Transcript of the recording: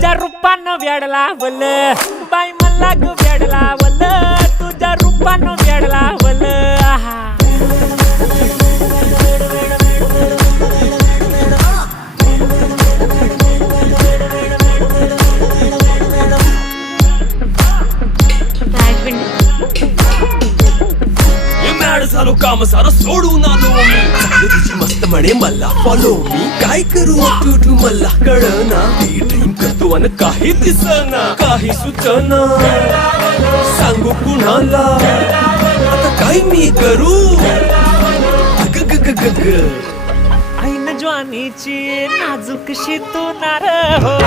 तुझ्या रूपानं वेड लावल बाई मला ग वेड लावल तुझ्या रूपानं वेड लावल आहा झालो काम सारं सोडून आलो मी तुझी मस्त म्हणे मला फॉलो मी काय करू टू मला कळना ड्रीम करतो आणि काही दिसना काही सुचना सांगू कुणाला आता काय मी करू ऐन ज्वानीची नाजूकशी तू नार हो